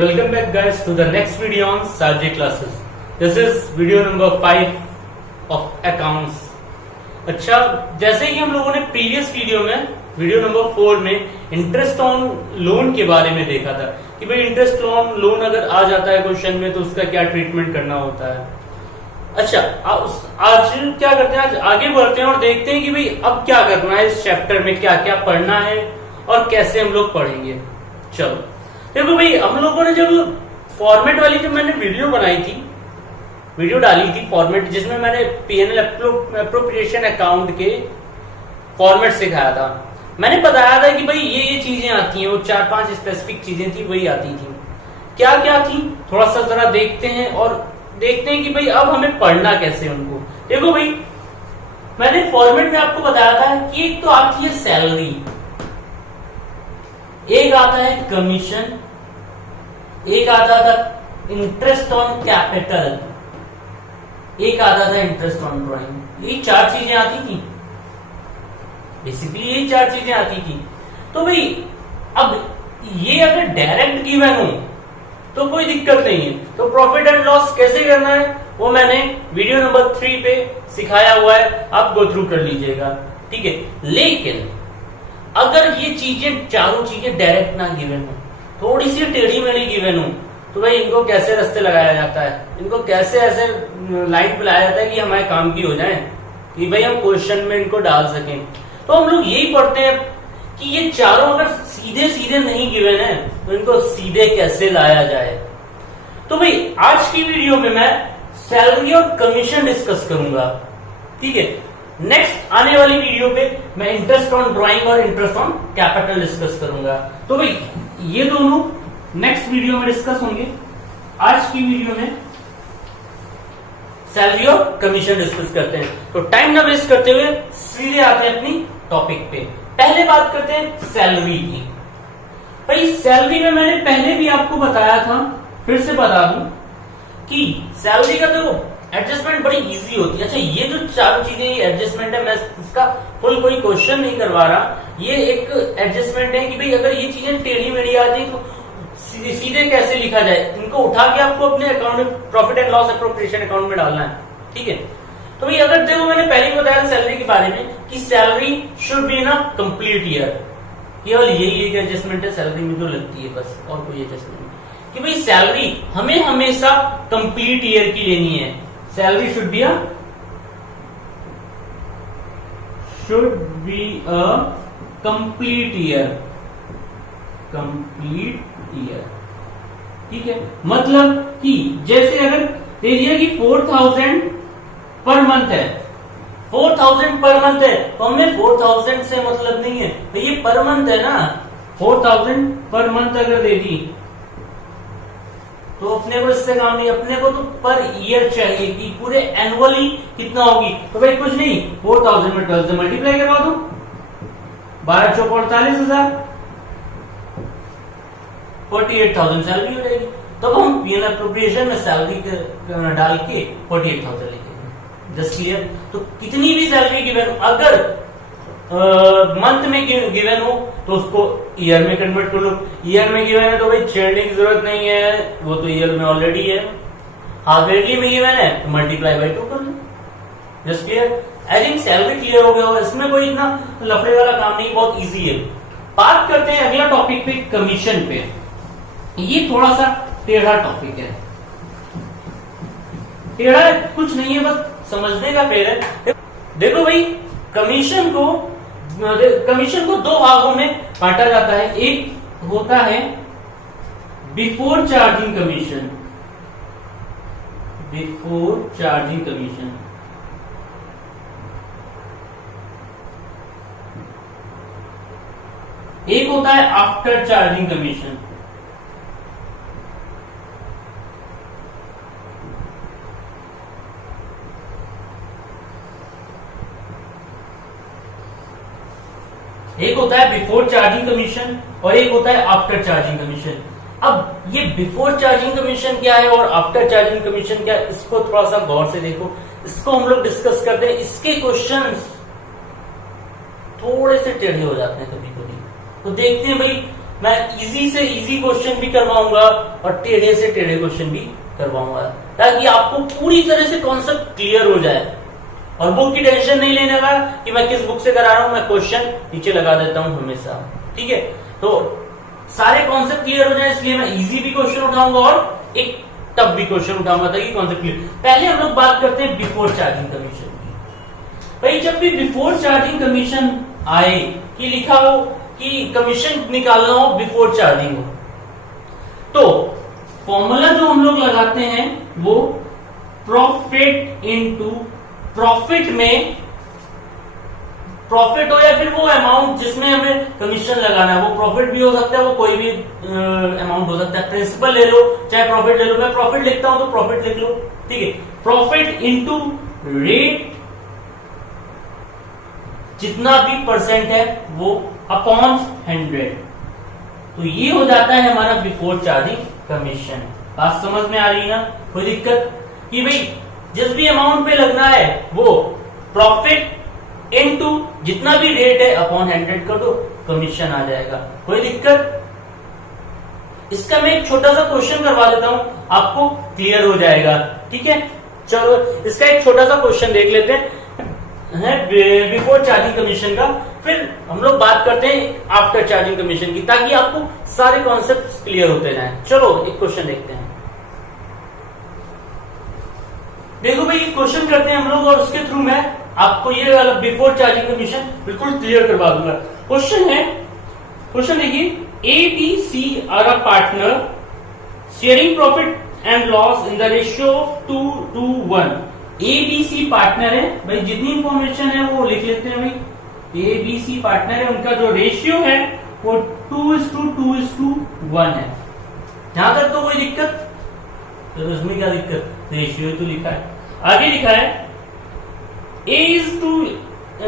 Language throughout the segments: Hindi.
welcome back guys to the next video on Sajid classes. This is video number 5 of accounts. अच्छा, जैसे कि हम लोगों ने प्रीवियस वीडियो में वीडियो नंबर 4 में इंटरेस्ट ऑन लोन के बारे में देखा था कि भाई इंटरेस्ट ऑन लोन अगर आ जाता है क्वेश्चन में तो उसका क्या ट्रीटमेंट करना होता है। अच्छा, आज क्या करते हैं, आज आगे बढ़ते हैं और देखते हैं कि भाई अब क्या करना है, इस चैप्टर में क्या क्या पढ़ना है और कैसे हम लोग पढ़ेंगे। चलो देखो भाई, हम लोगों ने जब फॉर्मेट वाली जब मैंने वीडियो डाली थी फॉर्मेट, जिसमें मैंने पीएनएल एप्रोप्रिएशन अकाउंट के फॉर्मेट सिखाया था, मैंने बताया था कि भाई ये चीजें आती हैं, वो 4-5 स्पेसिफिक चीजें थी वही आती थी। क्या क्या थी थोड़ा सा जरा देखते हैं और देखते हैं कि भाई अब हमें पढ़ना कैसे उनको। देखो भाई, मैंने फॉर्मेट में आपको बताया था कि एक तो आती है सैलरी, एक आता है कमीशन, एक आता था इंटरेस्ट ऑन कैपिटल, एक आता था इंटरेस्ट ऑन ड्राइंग। ये 4 चीजें आती थी, बेसिकली यही 4 चीजें आती थी। तो भाई अब ये अगर डायरेक्ट गिवन हो तो कोई दिक्कत नहीं है। तो प्रॉफिट एंड लॉस कैसे करना है वो मैंने वीडियो नंबर 3 पे सिखाया हुआ है, आप गो थ्रू कर लीजिएगा, ठीक है। लेकिन अगर ये चीजें चारों चीजें डायरेक्ट ना गिवन हो, थोड़ी सी टेढ़ी मेढ़ी गिवन हो, तो भाई इनको कैसे रास्ते लगाया जाता है, इनको कैसे ऐसे लाइन पे लाया जाता है कि हमारे काम की हो जाए, कि भाई हम क्वेश्चन में इनको डाल सकें। तो हम लोग यही पढ़ते हैं कि ये चारों अगर सीधे सीधे नहीं गिवन है तो इनको सीधे कैसे लाया जाए। तो भाई आज की वीडियो में मैं सैलरी और कमीशन डिस्कस करूंगा, ठीक है। नेक्स्ट आने वाली वीडियो पे मैं इंटरेस्ट ऑन ड्राइंग और इंटरेस्ट ऑन कैपिटल डिस्कस करूंगा। तो भाई ये दोनों नेक्स्ट वीडियो में डिस्कस होंगे। आज की वीडियो में सैलरी और कमीशन डिस्कस करते हैं। तो टाइम ना वेस्ट करते हुए सीधे आते हैं अपनी टॉपिक पे। पहले बात करते हैं सैलरी की। भाई सैलरी में मैंने पहले भी आपको बताया था, फिर से बता दूं कि सैलरी का देखो एडजस्टमेंट बड़ी इजी होती है। अच्छा, ये जो 4 चीजें एडजस्टमेंट है, मैं इसका फुल कोई क्वेश्चन नहीं करवा रहा, ये एक एडजस्टमेंट है कि भाई अगर ये चीजें टेढ़ी मेढ़ी आ जाए तो सीधे कैसे लिखा जाए, इनको उठा के आपको अपने अकाउंट में profit and loss appropriation account में डालना है, ठीक है। तो भाई अगर देखो, मैंने पहले ही बताया सैलरी के बारे में कि salary should be in a complete year. केवल यही एक एडजस्टमेंट है सैलरी में जो लगती है, बस और कोई एडजस्टमेंट नहीं, कि भाई सैलरी हमें हमेशा कंप्लीट ईयर की लेनी है। Salary should be a complete year, ठीक है। मतलब कि जैसे अगर दे दिया कि 4000 पर मंथ है, 4000 पर मंथ है, तो हमें 4000 से मतलब नहीं है, तो ये पर मंथ है ना। 4000 पर मंथ अगर दे दी तो अपने को इससे काम नहीं, अपने को तो पर ईयर चाहिए कि पूरे एनुअली कितना होगी। तो भाई कुछ नहीं, 4000 में 12 से मल्टीप्लाई करवा दो, 12 चौक 48,000, 48,000 सैलरी हो जाएगी। तब हम पीएनएल एप्रोप्रिएशन में सैलरी डाल के 48,000 लिखेंगे। Just clear. तो कितनी भी सैलरी गिवन, अगर मंथ में गिवन हो तो उसको ईयर में कन्वर्ट कर लो। ईयर में गिवन है तो भाई छेड़ने की जरूरत नहीं है, वो तो ईयर में ऑलरेडी है। हाफ ईयरली में गिवन है तो मल्टीप्लाई बाय 2 कर लो। Just clear. I think salary clear हो गया होगा, इसमें कोई इतना लफड़े वाला काम नहीं, बहुत इजी है। बात करते हैं अगला टॉपिक पे, कमीशन पे। ये थोड़ा सा टेढ़ा टॉपिक है, टेढ़ा कुछ नहीं है, बस समझने का फेर है। देखो भाई, कमीशन को 2 भागों में बांटा जाता है। एक होता है बिफोर चार्जिंग कमीशन, एक होता है आफ्टर चार्जिंग कमीशन। एक होता है बिफोर चार्जिंग कमीशन और एक होता है आफ्टर चार्जिंग कमीशन। अब ये बिफोर चार्जिंग कमीशन क्या है और आफ्टर चार्जिंग कमीशन क्या है, इसको थोड़ा सा गौर से देखो, इसको हम लोग डिस्कस करते हैं। इसके क्वेश्चंस थोड़े से टेढ़े हो जाते हैं कभी कभी, तो देखते हैं भाई मैं इजी से इजी क्वेश्चन भी करवाऊंगा और टेढ़े से टेढ़े क्वेश्चन भी करवाऊंगा, ताकि आपको पूरी तरह से कॉन्सेप्ट क्लियर हो जाए। और बुक की टेंशन नहीं लेने का कि मैं किस बुक से करा रहा हूं, मैं क्वेश्चन नीचे लगा देता हूं हमेशा, ठीक है। तो सारे कॉन्सेप्ट क्लियर हो जाए, इसलिए मैं इजी भी क्वेश्चन उठाऊंगा और एक टफ भी क्वेश्चन उठाऊंगा, ताकि कॉन्सेप्ट क्लियर। पहले हम लोग बात करते हैं बिफोर चार्जिंग कमीशन की। भाई जब भी बिफोर चार्जिंग कमीशन आए कि लिखा हो कि कमीशन निकालना हो बिफोर चार्जिंग हो, तो फॉर्मूला जो हम लोग लगाते हैं वो प्रॉफिट इनटू प्रॉफिट में, प्रॉफिट हो या फिर वो अमाउंट जिसमें हमें कमीशन लगाना है, वो प्रॉफिट भी हो सकता है, वो कोई भी अमाउंट हो सकता है। प्रिंसिपल ले लो चाहे प्रॉफिट ले लो, मैं प्रॉफिट लिखता हूं तो प्रॉफिट लिख लो, ठीक है। प्रॉफिट इनटू रेट, जितना भी परसेंट है वो अपॉन 100, तो ये हो जाता है हमारा बिफोर चार्जिंग कमीशन। बात समझ में आ रही है ना, कोई दिक्कत? कि भाई जिस भी अमाउंट पे लगना है वो प्रॉफिट इनटू जितना भी रेट है अपॉन 100 कर दो, कमीशन आ जाएगा। कोई दिक्कत? इसका मैं एक छोटा सा क्वेश्चन करवा देता हूं, आपको क्लियर हो जाएगा, ठीक है। चलो इसका एक छोटा सा क्वेश्चन देख लेते हैं बिफोर चार्जिंग कमीशन का, फिर हम लोग बात करते हैं आफ्टर चार्जिंग कमीशन की, ताकि आपको सारे कॉन्सेप्ट क्लियर होते जाएं। चलो एक क्वेश्चन देखते हैं। देखो भाई क्वेश्चन करते हैं हम लोग, और उसके थ्रू मैं आपको ये वाला बिफोर चार्जिंग कमीशन बिल्कुल क्लियर करवा दूंगा। क्वेश्चन है, क्वेश्चन देखिए, A B C are a partner sharing profit and loss in the ratio of 2:1। A B C partner है, भाई जितनी इंफॉर्मेशन है वो लिख लेते हैं भाई। ए बी सी पार्टनर है, उनका जो रेशियो है वो 2:2:1 है। जहां तक तो कोई दिक्कत, तो उसमें क्या दिक्कत, रेशियो तो लिखा है। आगे लिखा है A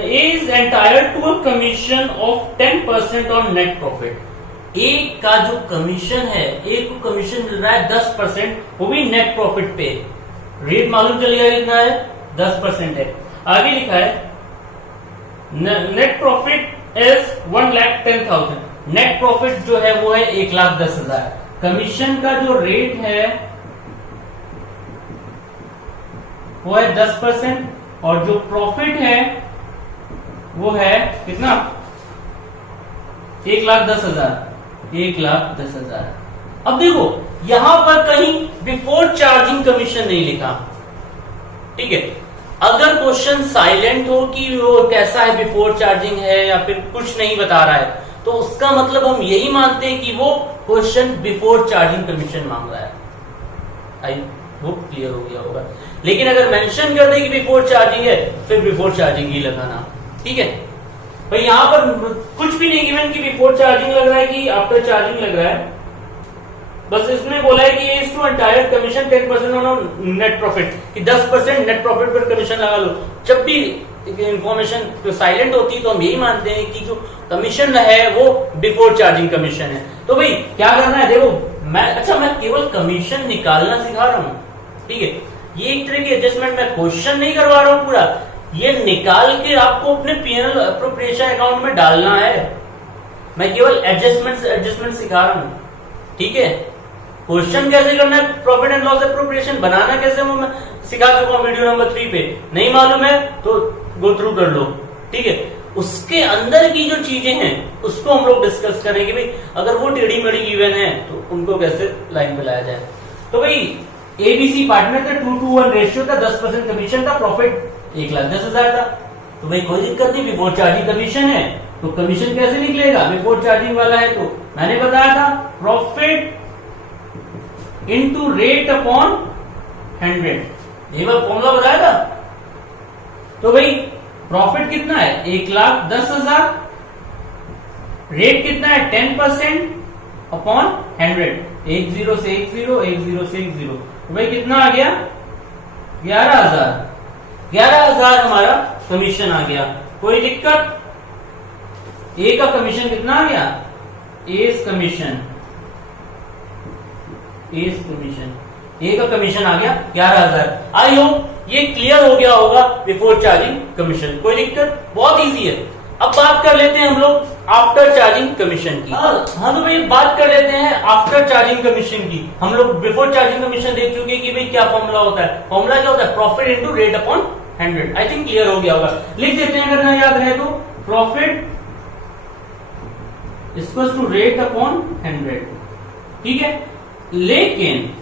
is entitled to a commission of 10% on net profit. A का जो कमीशन है, ए को कमीशन मिल रहा है 10%, वो भी नेट प्रॉफिट पे। रेट मालूम चल गया कितना है, 10% है। आगे लिखा है net profit is 1,10,000। Net profit जो है वो है 1,10,000। कमीशन का जो रेट है वो है 10%, और जो प्रॉफिट है वो है कितना, 1,10,000। 1,10,000। अब देखो यहां पर कहीं बिफोर चार्जिंग कमीशन नहीं लिखा, ठीक है। अगर क्वेश्चन साइलेंट हो कि वो कैसा है, बिफोर चार्जिंग है या फिर कुछ नहीं बता रहा है, तो उसका मतलब हम यही मानते हैं कि वो क्वेश्चन बिफोर चार्जिंग कमीशन मांग रहा है। आई वो क्लियर हो गया होगा। लेकिन अगर मेंशन कर दे कि बिफोर चार्जिंग है, फिर बिफोर चार्जिंग ही लगाना, ठीक है भाई। यहां पर कुछ भी नहीं गिवन कि बिफोर चार्जिंग लग रहा है कि आफ्टर चार्जिंग लग रहा है, बस इसमें बोला है कि ये is to entire commission 10% on net profit, कि 10% नेट प्रॉफिट पर कमीशन लगा लो। जब भी इंफॉर्मेशन तो साइलेंट होती है तो हम यही मानते हैं कि जो कमीशन है वो बिफोर चार्जिंग कमीशन है। तो भाई क्या करना है, देखो मैं केवल कमीशन निकालना सिखा रहा हूं, ठीक है। ये एक तरह की एडजस्टमेंट, मैं क्वेश्चन नहीं करवा रहा हूं पूरा, ये निकाल के आपको अपने पीएनएल अप्रोप्रिएशन अकाउंट में डालना है। मैं केवल एडजस्टमेंट सिखा रहा हूं, ठीक है। क्वेश्चन कैसे करना है, प्रॉफिट एंड लॉस अप्रोप्रिएशन बनाना कैसे, वो मैं सिखा चुका हूं वीडियो नंबर 3 पे। नहीं मालूम है तो गो थ्रू कर लो, ठीक है। उसके अंदर की जो चीजें हैं उसको हम लोग डिस्कस करेंगे भाई, अगर वो टेढ़ी मेढ़ी गिवन है तो उनको कैसे लाइन पे लाया जाए। तो भाई एबीसी पार्टनर था, 2:1 रेशियो था, 10% कमीशन था, प्रॉफिट 1,10,000 था। तो भाई कोई दिक्कत नहीं, बिफोर चार्जिंग कमीशन है तो कमीशन कैसे निकलेगा, बिफोर चार्जिंग वाला है तो मैंने बताया था प्रॉफिट इनटू रेट अपॉन 100, ये मैं फॉर्मूला बताया था। तो भाई प्रॉफिट कितना है, 1,10,000, रेट कितना है 10% अपॉन 100, 10 से 10, 10 से 10, तो भाई कितना आ गया, 11,000। 11,000 हमारा कमीशन आ गया। कोई दिक्कत, ए का कमीशन कितना आ गया, एस कमीशन, ए का कमीशन आ गया 11,000। आई होप ये क्लियर हो गया होगा बिफोर चार्जिंग कमीशन। कोई दिक्कत, बहुत इजी है। अब बात कर लेते हैं हम लोग आफ्टर चार्जिंग कमीशन की। हाँ तो भाई बात कर लेते हैं आफ्टर चार्जिंग कमीशन की। हम लोग बिफोर चार्जिंग कमीशन देख चुके कि भाई क्या फॉर्मूला होता है। फॉर्मूला क्या होता है? Profit into rate upon 100। I think clear हो गया होगा। लिख देते हैं अगर ना याद रहे तो, profit equals to rate upon 100। ठीक है, लेकिन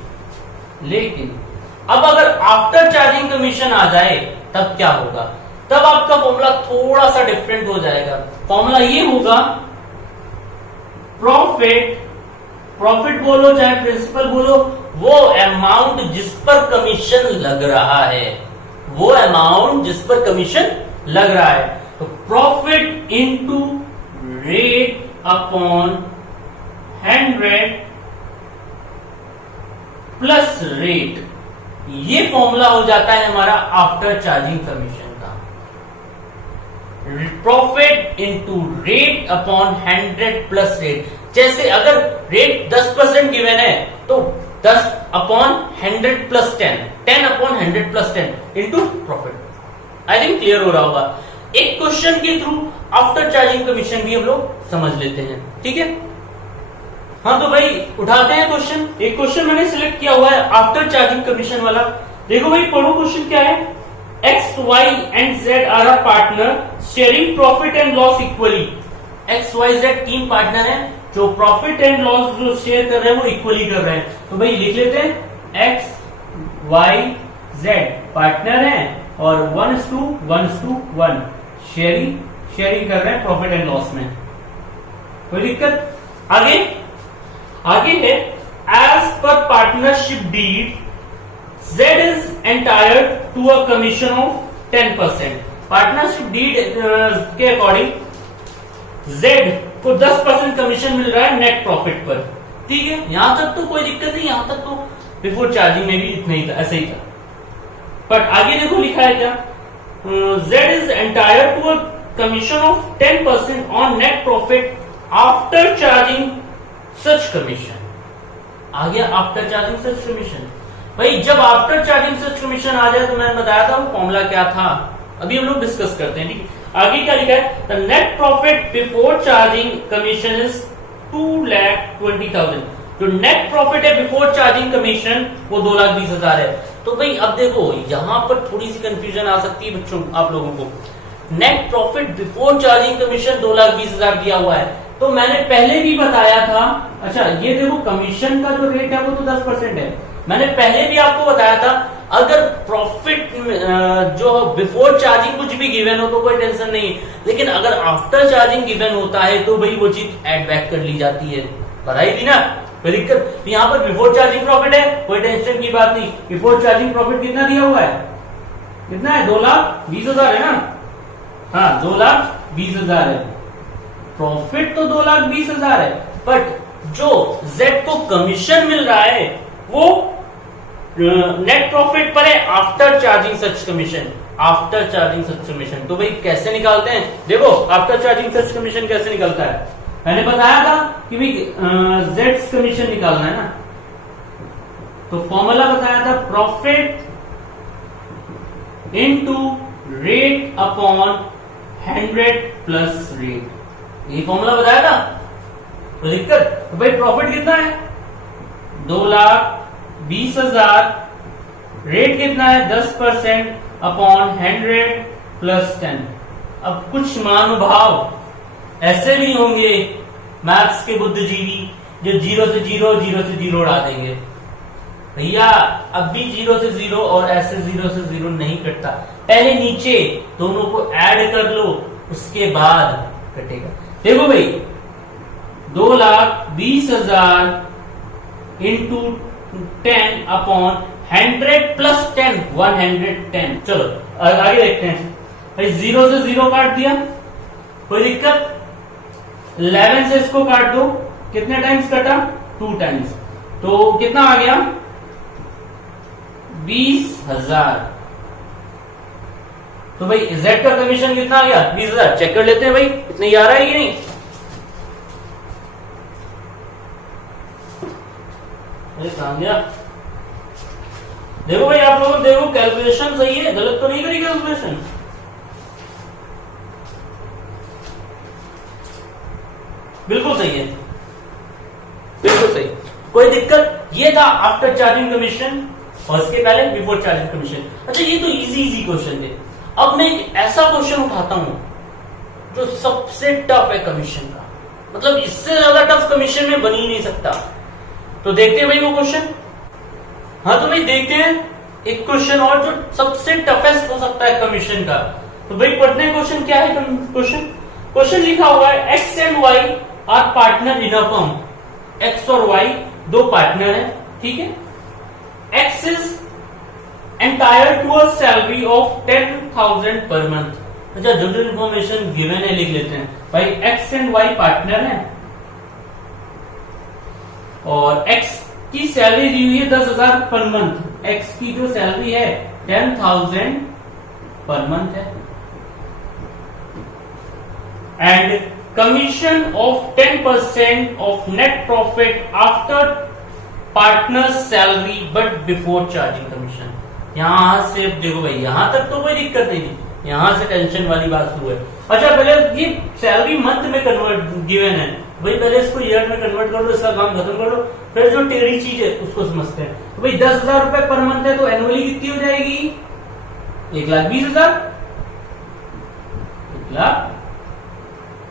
अब अगर आफ्टर चार्जिंग कमीशन आ जाए तब क्या होगा? तब आपका फॉर्मूला थोड़ा सा डिफरेंट हो जाएगा। फॉर्मूला ये होगा, प्रॉफिट बोलो चाहे प्रिंसिपल बोलो, वो अमाउंट जिस पर कमीशन लग रहा है, वो अमाउंट जिस पर कमीशन लग रहा है। तो profit into rate upon 100 plus rate, ये फॉर्मूला हो जाता है हमारा आफ्टर चार्जिंग कमीशन का। Profit into rate upon 100 plus rate. जैसे अगर रेट 10% गिवन है तो 10 upon 100 plus 10 upon 100 plus 10 into profit. I think clear हो रहा होगा। एक क्वेश्चन के थ्रू आफ्टर चार्जिंग कमीशन भी हम लोग समझ लेते हैं। ठीक है, हाँ तो भाई उठाते हैं क्वेश्चन। एक क्वेश्चन मैंने सिलेक्ट किया हुआ है आफ्टर चार्जिंग कमीशन वाला। देखो भाई पढ़ो क्वेश्चन क्या है। X, Y and Z are a partner sharing profit and loss equally। X, Y, Z तीन पार्टनर हैं जो प्रॉफिट एंड लॉस जो शेयर कर रहे हैं वो इक्वली कर रहे हैं। तो भाई लिख लेते हैं X, Y, Z पार्टनर हैं और 1:1 शेयरिंग कर रहे हैं प्रॉफिट एंड लॉस में। कोई दिक्कत? आगे है, as per partnership deed Z is entitled to a commission of 10%। Partnership deed के अकॉर्डिंग Z को 10% कमीशन मिल रहा है नेट प्रॉफिट पर। ठीक है, यहां तक तो कोई दिक्कत नहीं, यहां तक तो बिफोर चार्जिंग में भी इतना ही था, ऐसे ही था। बट आगे देखो लिखा है क्या, Z is entitled to a commission of 10% on net profit after charging such commission। आ गया आफ्टर चार्जिंग सच कमीशन। भाई जब आफ्टर चार्जिंग सच कमीशन आ जाए तो मैंने बताया था वो फॉर्मूला क्या था, अभी हम लोग डिस्कस करते हैं। ठीक है, आगे क्या लिखा है, the net profit before charging commission is 2,20,000। जो नेट प्रॉफिट है बिफोर चार्जिंग कमीशन वो 2,20,000 है। तो भाई अब देखो यहां पर थोड़ी सी कंफ्यूजन आ सकती है बच्चों आप लोगों को। Net profit before charging commission 2,20,000 दिया हुआ है, तो मैंने पहले भी बताया था। अच्छा ये देखो कमीशन का जो रेट है वो तो 10% है। मैंने पहले भी आपको बताया था अगर प्रॉफिट जो बिफोर चार्जिंग कुछ भी गिवन हो तो कोई टेंशन नहीं, लेकिन अगर आफ्टर चार्जिंग गिवन होता है तो भाई वो चीज एड बैक कर ली जाती है। बताई थी ना, कोई दिक्कत? यहाँ पर बिफोर चार्जिंग प्रॉफिट है, कोई टेंशन की बात नहीं। बिफोर चार्जिंग प्रॉफिट कितना दिया हुआ है? कितना है? 2,20,000 है ना। हाँ 2,20,000 है। प्रॉफिट तो 2,20,000 है, बट जो Z को कमीशन मिल रहा है वो नेट प्रॉफिट पर है आफ्टर चार्जिंग सच कमीशन। आफ्टर चार्जिंग सच कमीशन तो भाई कैसे निकालते हैं? देखो आफ्टर चार्जिंग सच कमीशन कैसे निकलता है, मैंने बताया था कि भाई Z कमीशन निकालना है ना, तो फॉर्मूला बताया था profit into rate upon 100 plus rate. ये फॉर्मूला बताया था, तो दिक्कत? तो भाई प्रॉफिट कितना है? 2,20,000। रेट कितना है? 10% अपॉन 100 प्लस 10। अब कुछ महानुभाव ऐसे भी होंगे मैथ्स के बुद्धिजीवी जो 0 से 0 उड़ा देंगे। भैया अब भी 0 से 0 और ऐसे 0 से 0 नहीं कटता, पहले नीचे दोनों को ऐड कर लो उसके बाद कटेगा। देखो भाई 2,20,000 इंटू 10 अपॉन 100 प्लस 10 110। चलो आगे देखते हैं। भाई 0 से 0 काट दिया, कोई दिक्कत? 11 से इसको काट दो, कितने टाइम्स कटा? 2 टाइम्स, तो कितना आ गया? 20,000। तो भाई Z का कमीशन कितना आ गया? 20,000। चेक कर लेते हैं भाई इतने ही आ रहा है कि नहीं। कहां गया? देखो भाई आप लोगों देखो कैलकुलेशन सही है, गलत तो नहीं करी कैलकुलेशन। बिल्कुल सही है, बिल्कुल सही, कोई दिक्कत। ये था आफ्टर चार्जिंग कमीशन और इसके पहले बिफोर चार्जिंग कमीशन। अच्छा, ये तो इजी इजी क्वेश्चन थे। अब मैं एक ऐसा क्वेश्चन उठाता हूं जो सबसे टफ है कमीशन का, मतलब इससे ज्यादा टफ कमीशन में बन ही नहीं सकता। तो देखते हैं भाई वो क्वेश्चन। हाँ तो भाई देखते हैं एक क्वेश्चन और जो सबसे टफेस्ट हो सकता है कमीशन का। तो भाई पढ़ते हैं क्वेश्चन क्या है। क्वेश्चन लिखा हुआ है X and Y are partner in a firm. X और वाई दो पार्टनर हैं, ठीक है। X is entire to a salary of 10,000 per month. अच्छा, जो जो इन्फॉर्मेशन गिवन है लिख लेते हैं भाई। एक्स एंड वाई पार्टनर हैं और एक्स की सैलरी दी हुई है 10,000 पर मंथ। एक्स की जो सैलरी है 10,000 पर मंथ है and commission of 10% of net profit after partner salary but before charging commission. यहां से देखो भाई, यहां तक तो कोई दिक्कत नहीं थी, यहां से टेंशन वाली बात शुरू है। अच्छा, पहले ये सैलरी मंथ में कन्वर्ट गिवन है भाई, पहले इसको ईयर में कन्वर्ट कर लो, इसका काम खत्म कर लो, फिर जो टेढ़ी चीज है उसको समझते हैं। तो भाई 10,000 रुपए पर मंथ है तो एनुअली कितनी हो जाएगी? 1,20,000।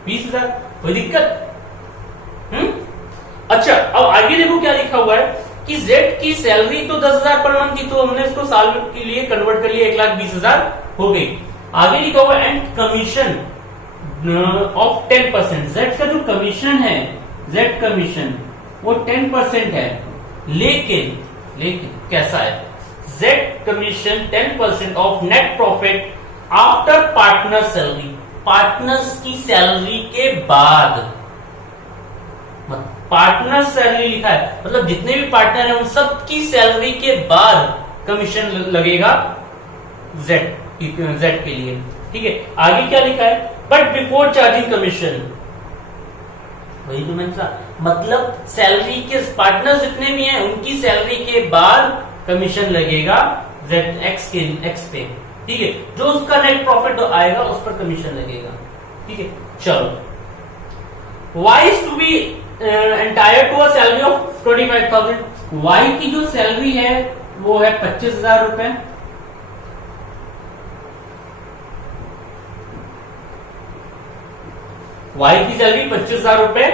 1,20,000, कोई दिक्कत? अच्छा, अब आगे देखो क्या लिखा हुआ है कि जेड की सैलरी तो 10,000 पर मंथ थी, तो हमने इसको साल के लिए कन्वर्ट कर लिया, 1,20,000 हो गई। आगे लिखा हुआ एंड कमीशन ऑफ 10%। जेड का जो कमीशन है, जेड कमीशन वो 10% है, लेकिन कैसा है? Z commission 10% of net profit after partner salary. Partners की सैलरी के बाद, पार्टनर सैलरी लिखा है मतलब जितने भी पार्टनर हैं उन सब की सैलरी के बाद कमीशन लगेगा जेड के लिए, ठीक है। आगे क्या लिखा है? But before charging commission. वही तो मैंने कहा, मतलब सैलरी के पार्टनर जितने भी हैं उनकी सैलरी के बाद कमीशन लगेगा जेड एक्स पे, ठीक है। जो उसका नेट प्रॉफिट आएगा उस पर कमीशन लगेगा, ठीक है। चलो, Y is to be entire to a salary of 25,000। Y की जो सैलरी है वो है 25,000 रुपए। वाई की सैलरी 25,000 रुपए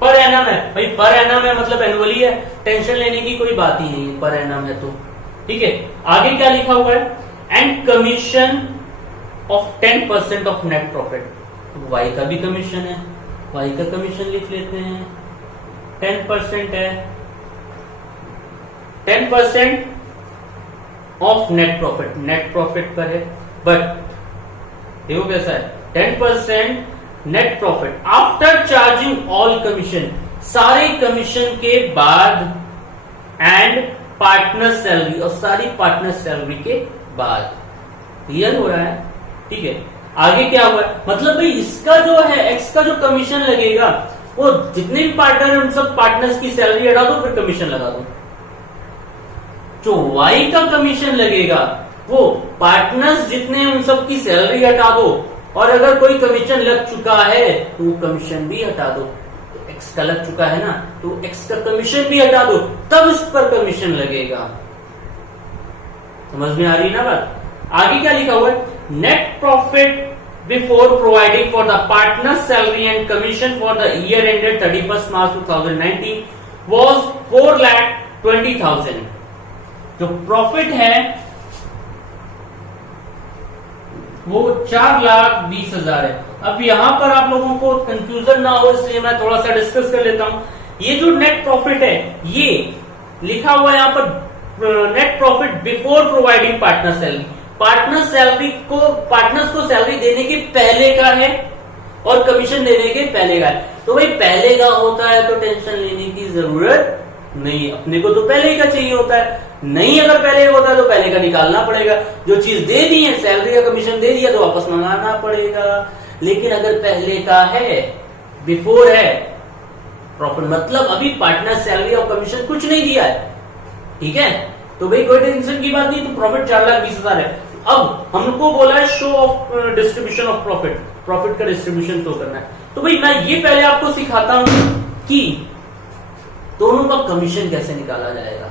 पर एनम है भाई। पर एनम है मतलब एनुअली है, टेंशन लेने की कोई बात ही नहीं है, पर एनम है तो ठीक है। आगे क्या लिखा हुआ है? And commission of 10% of net profit. Y का भी कमीशन है, वाई का कमीशन लिख लेते हैं, 10% है, 10% of net profit, net profit पर है। बट देखो कैसा है, 10% net profit after charging all commission, सारे कमीशन के बाद, एंड पार्टनर सैलरी, और सारी पार्टनर सैलरी के बाद। क्लियर हो रहा है? ठीक है। आगे क्या हुआ? मतलब भाई इसका जो है एक्स का जो कमीशन लगेगा वो जितने भी पार्टनर हैं उन सब पार्टनर्स की सैलरी हटा दो, फिर कमीशन लगा दो। जो वाई का कमीशन लगेगा वो पार्टनर्स जितने हैं उन सब की सैलरी हटा दो, और अगर कोई कमीशन लग चुका है तो कमीशन भी हटा दो। तो एक्स का लग चुका है ना, तो एक्स का कमीशन भी हटा दो, तब इस पर कमीशन लगेगा। समझ में आ रही है ना बात? आगे क्या लिखा हुआ है? Net profit before providing for the partner salary and commission for the year ended 31 March 2019 was 4,20,000। जो प्रॉफिट है वो 4,20,000 है। अब यहां पर आप लोगों को कंफ्यूजन ना हो इसलिए मैं थोड़ा सा डिस्कस कर लेता हूं। ये जो नेट प्रॉफिट है ये लिखा हुआ है यहां पर net profit before providing partner salary. Partner salary को, पार्टनर्स को सैलरी देने के पहले का है और कमीशन देने के पहले का है। तो भाई पहले का होता है तो टेंशन लेने की जरूरत नहीं, अपने को तो पहले ही का चाहिए होता है। नहीं अगर पहले होता है तो पहले का निकालना पड़ेगा। जो चीज दे दी है, सैलरी का कमीशन दे दिया, तो वापस मंगाना पड़ेगा। लेकिन अगर पहले का है, बिफोर है प्रॉफिट, मतलब अभी पार्टनर सैलरी और कमीशन कुछ नहीं दिया है, ठीक है, तो भाई कोई टेंशन की बात नहीं। तो प्रॉफिट 4,20,000 है। अब हमको बोला है show off distribution of profit, profit का डिस्ट्रीब्यूशन शो करना है। तो भाई मैं ये पहले आपको सिखाता हूं कि दोनों का कमीशन कैसे निकाला जाएगा।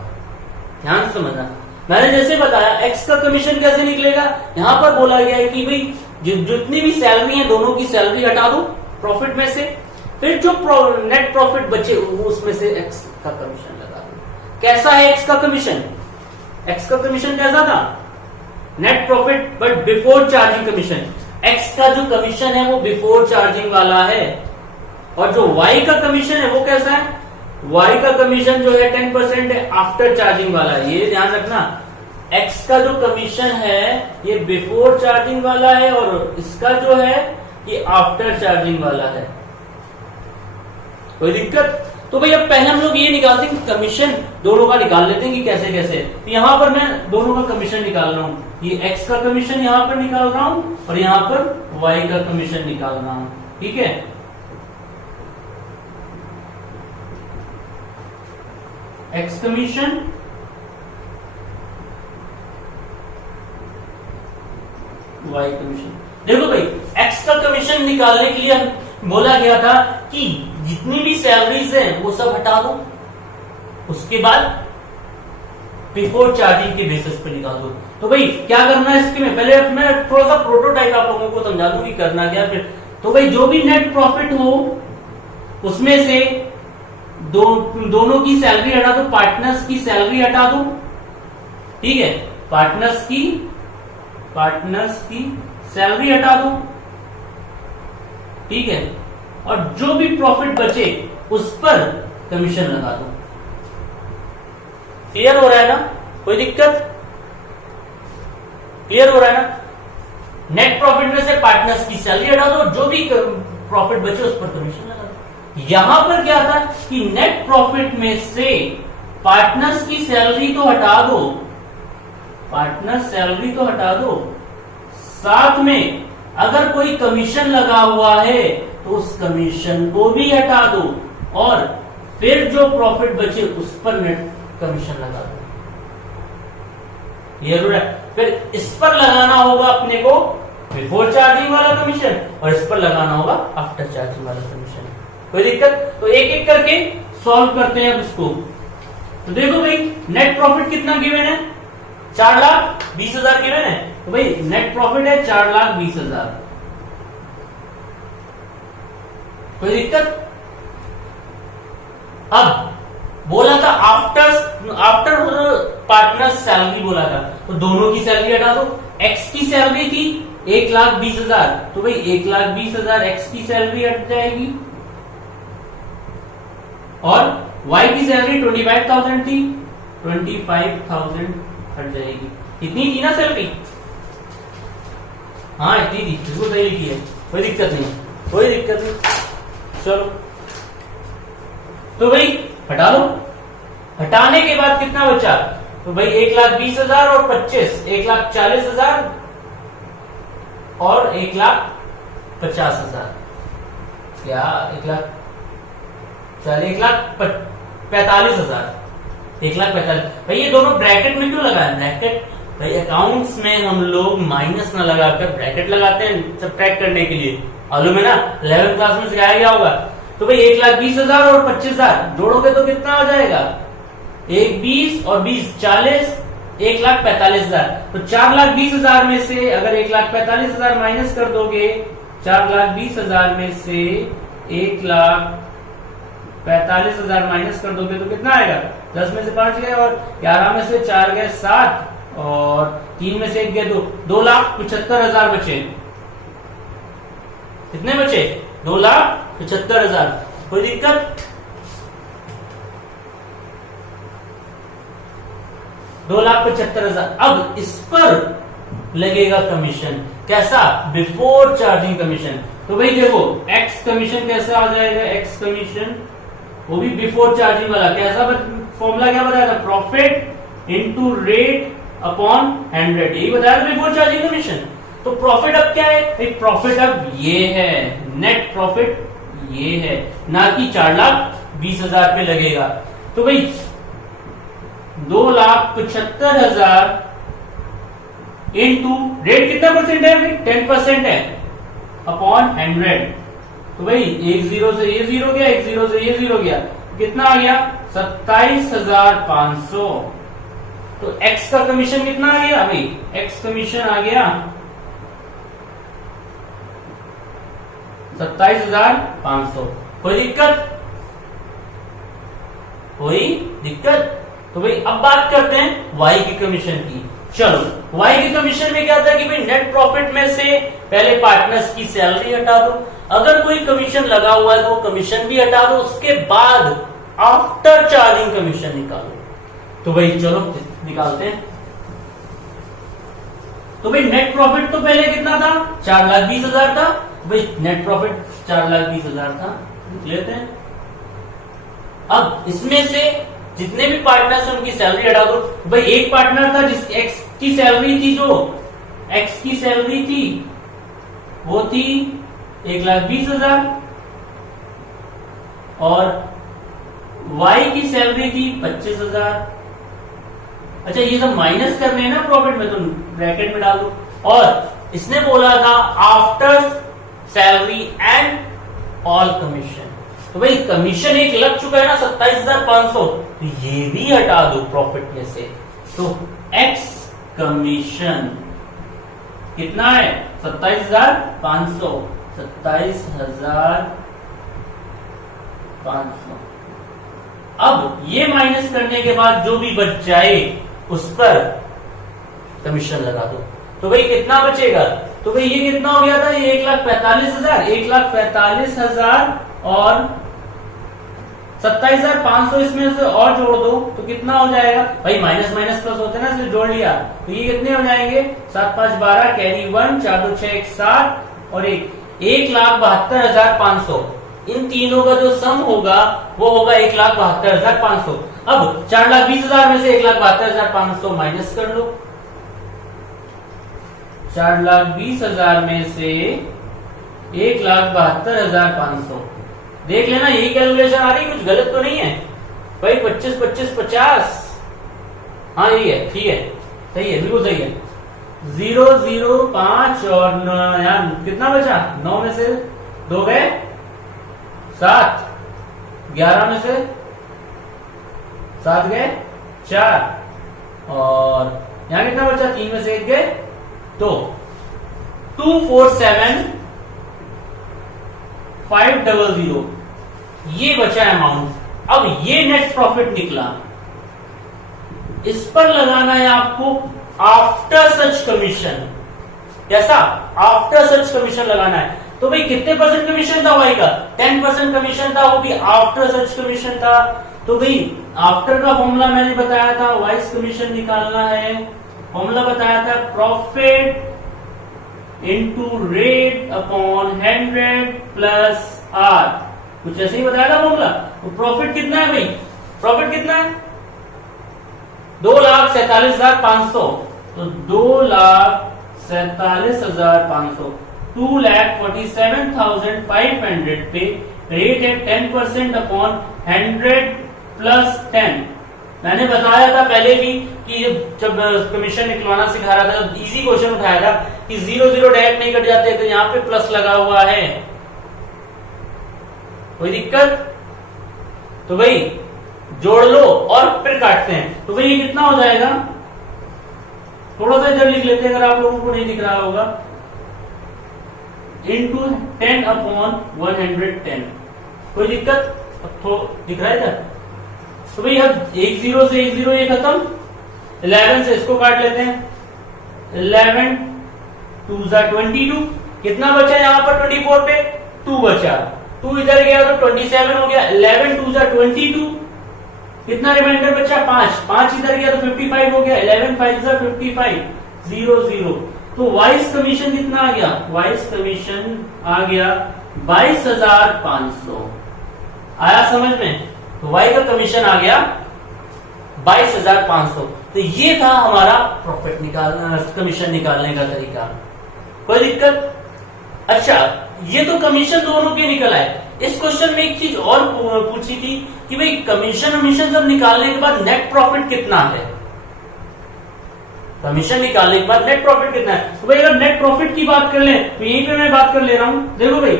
ध्यान से समझना। मैंने जैसे बताया एक्स का कमीशन कैसे निकलेगा, यहां पर बोला गया है कि भाई जितनी भी सैलरी है दोनों की सैलरी हटा दो प्रॉफिट में से, फिर जो नेट प्रॉफिट बचे वो उसमें से एक्स का कमीशन लगा दो। कैसा है एक्स का कमीशन? एक्स का कमीशन कैसा था? Net profit but before charging commission. X का जो कमीशन है वो बिफोर चार्जिंग वाला है, और जो वाई का कमीशन है वो कैसा है? वाई का कमीशन जो है 10% है, आफ्टर चार्जिंग वाला है। ये ध्यान रखना, एक्स का जो कमीशन है ये बिफोर चार्जिंग वाला है, और इसका जो है ये आफ्टर चार्जिंग वाला है। कोई दिक्कत? तो भाई अब पहले हम लोग ये निकालते हैं कि कमीशन दोनों का निकाल लेते हैं कि कैसे कैसे। तो यहां पर मैं दोनों का कमीशन निकाल रहा हूं, ये एक्स का कमीशन यहां पर निकाल रहा हूं और यहां पर वाई का कमीशन निकाल रहा हूं। ठीक है, एक्स कमीशन वाई कमीशन। देखो भाई एक्स का कमीशन निकालने के लिए बोला गया था कि जितनी भी सैलरीज है वो सब हटा दो, उसके बाद बिफोर चार्जिंग के बेसिस पे निकाल दो। तो भाई क्या करना है इसके में, पहले मैं थोड़ा सा प्रोटोटाइप आप लोगों को समझा दूं कि करना क्या। फिर तो भाई जो भी नेट प्रॉफिट हो उसमें से दोनों की सैलरी हटा दो, पार्टनर्स की सैलरी हटा दो। ठीक है, पार्टनर्स की सैलरी हटा दो। ठीक है, और जो भी प्रॉफिट बचे उस पर कमीशन लगा दो। क्लियर हो रहा है ना? कोई दिक्कत? क्लियर हो रहा है ना? नेट प्रॉफिट में से पार्टनर्स की सैलरी हटा दो, जो भी प्रॉफिट बचे उस पर कमीशन लगा दो। यहां पर क्या था कि नेट प्रॉफिट में से पार्टनर्स की सैलरी तो हटा दो, पार्टनर सैलरी तो हटा दो, साथ में अगर कोई कमीशन लगा हुआ है तो उस कमीशन को भी हटा दो, और फिर जो प्रॉफिट बचे उस पर नेट कमीशन लगा दो। ये जरूर है। फिर इस पर लगाना होगा अपने को बिफोर चार्जिंग वाला कमीशन, और इस पर लगाना होगा आफ्टर चार्जिंग वाला कमीशन। कोई दिक्कत? तो एक एक करके सॉल्व करते हैं अब इसको। तो देखो भाई नेट प्रॉफिट कितना गिवन है? 4,20,000 गिवन है। तो भाई नेट प्रॉफिट है 4,20,000। कोई दिक्कत? अब बोला था आफ्टर पार्टनर सैलरी बोला था, तो दोनों की सैलरी हटा दो। एक्स की सैलरी थी 1,20,000, तो भाई 1,20,000 एक्स की सैलरी हट जाएगी, और वाई की सैलरी 25,000 थी, 25,000 हट जाएगी। इतनी थी ना सैलरी? हाँ इतनी थी, बिल्कुल सही लिखी है, कोई दिक्कत नहीं, कोई दिक्कत नहीं। चलो तो भाई हटा लो। हटाने के बाद कितना बचा? तो भाई 1,20,000 और 25, 1,40,000 और 1,50,000, क्या 1,45,000, 1,45,000। भाई ये दोनों ब्रैकेट में क्यों लगाया? ब्रैकेट भाई अकाउंट्स में हम लोग माइनस ना लगाकर ब्रैकेट लगाते हैं सब्ट्रैक्ट करने के लिए, मालूम है ना, 11th क्लास में सिखाया गया होगा। तो भाई 1,20,000 और 25,000 जोड़ोगे तो कितना हो जाएगा? 1,20 और 20 40, 1,45,000। तो 4,20,000 में से अगर 1,45,000 माइनस कर दोगे, 4,20,000 में से 1,45,000 माइनस कर दोगे तो कितना आएगा? 10 में से 5 गए, और 11 में से 4 गए 7, और 3 में से 1 गए 2, 2,75,000 बचे। कितने बचे? 2,75,000। कोई दिक्कत? 2,75,000। अब इस पर लगेगा कमीशन, कैसा? Before charging commission. तो भाई देखो एक्स कमीशन कैसा आ जाएगा? एक्स कमीशन वो भी बिफोर चार्जिंग वाला। कैसा फॉर्मूला क्या बताया था? प्रॉफिट इनटू रेट अपॉन 100, यही बताया था बिफोर चार्जिंग कमीशन। तो प्रॉफिट अब क्या है? प्रॉफिट अब ये है, नेट प्रॉफिट ये है, ना कि 4,20,000 पे लगेगा। तो भाई 2,75,000 इंटू रेट कितना परसेंट है? 10% है, अपॉन 100। तो भाई एक जीरो से ये जीरो गया, एक जीरो से ये जीरो गया, कितना आ गया 27,500। तो एक्स का कमीशन कितना आ गया भाई, एक्स कमीशन आ गया 27,500। कोई दिक्कत, कोई दिक्कत? तो भाई अब बात करते हैं वाई की कमीशन की। चलो वाई की कमीशन में क्या था कि भाई नेट प्रॉफिट में से पहले पार्टनर्स की सैलरी हटा दो, अगर कोई कमीशन लगा हुआ है तो वो कमीशन भी हटा दो, उसके बाद आफ्टर चार्जिंग कमीशन निकालो। तो भाई चलो निकालते हैं। तो भाई नेट प्रॉफिट तो पहले कितना था, 4,20,000 था। भाई नेट प्रॉफिट 4,20,000 था, लिख लेते हैं। अब इसमें से जितने भी पार्टनर्स उनकी सैलरी हटा दो। भाई एक पार्टनर था जिस एक्स की सैलरी थी, जो एक्स की सैलरी थी वो थी 1,20,000 और वाई की सैलरी थी 25,000। अच्छा ये सब माइनस करने हैं ना प्रॉफिट में, तो ब्रैकेट में डाल दो। और इसने बोला था after salary and all commission. तो भाई कमीशन एक लग चुका है ना 27,500, तो ये भी हटा दो प्रॉफिट में से। तो एक्स कमीशन कितना है 27,500, 27,500। अब ये माइनस करने के बाद जो भी बच जाए उस पर कमीशन लगा दो। तो भाई कितना बचेगा, तो भाई ये कितना हो गया था, ये 1,45,000, 1,45,000 और 27,500 इसमें से और जोड़ दो तो कितना हो जाएगा भाई, माइनस माइनस प्लस होते हैं ना, इसलिए जोड़ लिया। तो ये कितने हो जाएंगे 7 5 12, कैरी 1, 4 2 6 1 7 और 1,72,500। इन तीनों का जो सम होगा वो होगा 1,72,500। अब 4,20,000 में से 1,72,500 माइनस कर लो। 4,20,000 में से 1,72,500 देख लेना, यही कैलकुलेशन आ रही, कुछ गलत तो नहीं है भाई। 25 25 50, हाँ यही है, ठीक है, सही है, बिल्कुल सही है। 0 0 5 और यहाँ कितना बचा, 9 में से 2 गए 7, 11 में से 7 गए 4 और यहाँ कितना बचा, 3 में से 1 गए 2। 247,500 ये बचा अमाउंट। अब ये नेट प्रॉफिट निकला, इस पर लगाना है आपको आफ्टर सच कमीशन। कैसा, आफ्टर सच कमीशन लगाना है। तो भाई कितने परसेंट कमीशन था वाई का, 10% कमीशन था, वो भी आफ्टर सच कमीशन था। तो भाई आफ्टर का फॉर्मूला मैंने बताया था, वाइस कमीशन निकालना है। फॉर्मूला बताया था profit into rate upon 100 plus R, कुछ ऐसे ही बताया था फॉर्मूला। तो प्रॉफिट कितना है भाई, प्रॉफिट कितना है 2,47,500। तो 2,47,500 2,47,500 पे रेट है 10% अपॉन 100 प्लस 10। मैंने बताया था पहले भी कि जब कमीशन निकलवाना सिखा रहा था, इजी क्वेश्चन उठाया था कि 0 0 डायरेक्ट नहीं कट जाते, तो यहाँ पे प्लस लगा हुआ है, कोई दिक्कत? तो भाई जोड़ लो और फिर काटते हैं। तो भाई ये कितना हो जाएगा, थोड़ा सा इधर लिख लेते हैं अगर आप लोगों को नहीं दिख रहा होगा, इंटू 10 अपॉन 110। कोई दिक्कत, दिख रहा है इधर? तो भाई अब 1 0 से 1 0 ये खत्म, 11 से इसको काट लेते हैं, 11 2 22, कितना बचा यहाँ पर 24 पे 2 बचा, 2 इधर गया तो 27 हो गया, 11 2 22, कितना रिमाइंडर बचा 5, 5 इधर गया तो 55 हो गया, 11 5 55 0 0। तो वाइस कमीशन कितना आ गया, वाइस कमीशन आ गया 22,500। आया समझ में? तो वाई का कमीशन आ गया 22,500। तो ये था हमारा प्रॉफिट निकालना, कमीशन निकालने का तरीका। कोई दिक्कत? अच्छा ये तो कमीशन दोनों के निकल आए। इस क्वेश्चन में एक चीज और पूछी थी कि भाई कमीशन सब निकालने के बाद नेट प्रॉफिट कितना है, कमीशन निकालने के बाद नेट प्रॉफिट कितना है। तो भाई अगर नेट प्रॉफिट की बात कर लें तो यहीं पे मैं बात कर ले रहा हूं। देखो भाई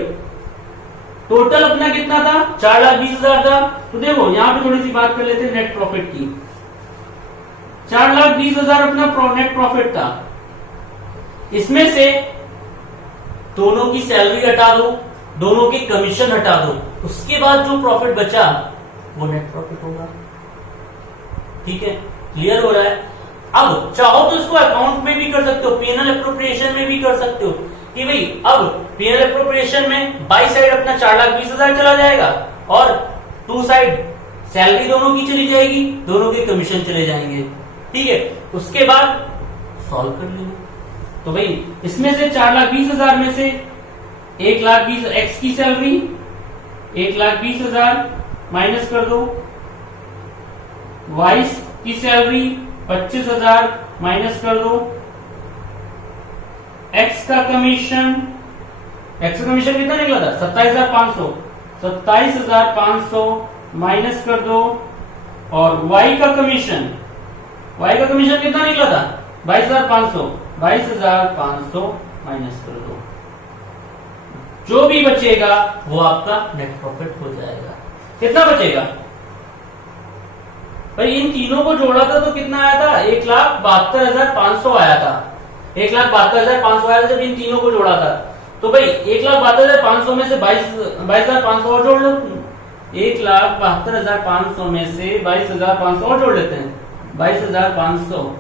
टोटल अपना कितना था, 4,20,000 था। तो देखो यहां पे थोड़ी सी बात कर लेते हैं नेट प्रॉफिट की। 4,20,000 अपना नेट प्रॉफिट था। इसमें से दोनों की सैलरी हटा दो, दोनों के कमीशन हटा दो, उसके बाद जो प्रॉफिट बचा वो नेट प्रॉफिट होगा। ठीक है, क्लियर हो रहा है। अब चाहो तो इसको अकाउंट में भी कर सकते हो, पीएनएल अप्रोप्रिएशन में भी कर सकते हो कि भाई अब पीएनएल अप्रोप्रिएशन में बाई साइड अपना 4,20,000 चला जाएगा और टू साइड सैलरी दोनों की चली जाएगी, दोनों के कमीशन चले जाएंगे। ठीक है, उसके बाद सॉल्व कर लेंगे। तो भाई इसमें से 4,20,000 में से 1,20,000 एक्स की सैलरी 1,20,000 माइनस कर दो, वाई की सैलरी 25,000 माइनस कर दो, एक्स का कमीशन कितना निकला था, 27,500, 27,500 माइनस कर दो, और वाई का कमीशन कितना निकला था, 22,500, 22,500 माइनस कर दो। जो भी बचेगा वो आपका नेट प्रॉफिट हो जाएगा। कितना बचेगा भाई, इन तीनों को जोड़ा था तो कितना आया था, 1,72,500 आया था। 1,72,500 आया था जब इन तीनों को जोड़ा था। तो भाई 1,72,500 में से 22,500 और जोड़ लो। 1,72,500 में से 22,500 और जोड़ लेते हैं। 22,500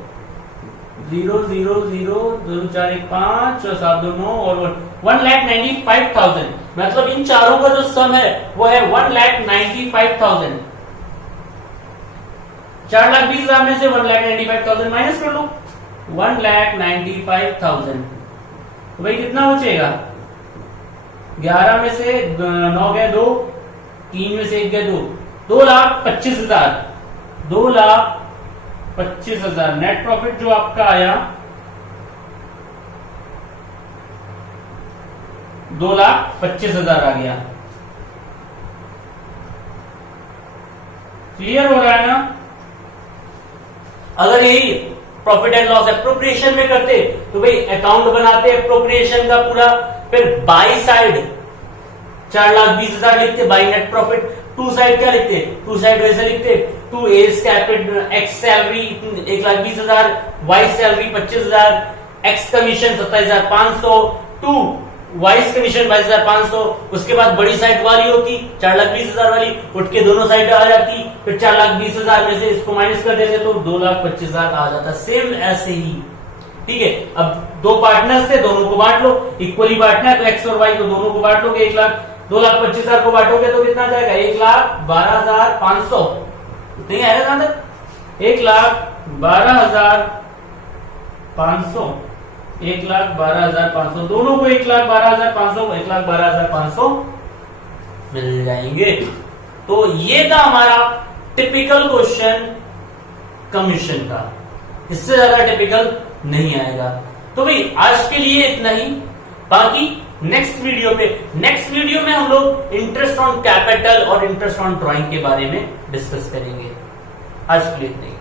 0 0 0 2 4 1 5 और 7 2 9 और 1,95,000। मतलब इन चारों का जो सम है वो है 1,95,000। 4,20,000 में से 1,95,000 माइनस कर लो, 1,95,000। तो भाई कितना बचेगा, 11 में से 9 गए 2, 3 में से 1 गए 2, 2,25,000। 2,25,000 नेट प्रॉफिट जो आपका आया 2,25,000 आ गया। क्लियर हो रहा है ना। अगर यही प्रॉफिट एंड लॉस एप्रोप्रिएशन में करते तो भाई अकाउंट बनाते एप्रोप्रिएशन का पूरा, फिर बाई साइड 4,20,000 लिखते by net profit, to side क्या लिखते, टू साइड वैसे लिखते, to as capital X salary 1,20,000, Y salary 25,000, X commission 27,500, to Y's commission 22,500। उसके बाद बड़ी साइड वाली होती 4,20,000 वाली, उठ के दोनों साइड आ जाती, फिर 4,20,000 में से इसको माइनस कर देते तो 2,25,000 आ जाता। सेम ऐसे ही। ठीक है, अब दो पार्टनर्स थे, दोनों को बांट लो, इक्वली बांटना है तो एक्स और वाई को दोनों को बांट लोगे। 2,25,000 को बांटोगे तो कितना जाएगा, 1,12,500। नहीं आएगा कहां तक, 1,12,500, 1,12,500, दोनों को 1,12,500, 1,12,500 मिल जाएंगे। तो ये था हमारा टिपिकल क्वेश्चन कमीशन का, इससे ज्यादा टिपिकल नहीं आएगा। तो भाई आज के लिए इतना ही, बाकी नेक्स्ट वीडियो में हम लोग इंटरेस्ट ऑन कैपिटल और इंटरेस्ट ऑन ड्राइंग के बारे में डिस्कस करेंगे। आज के लिए इतना ही।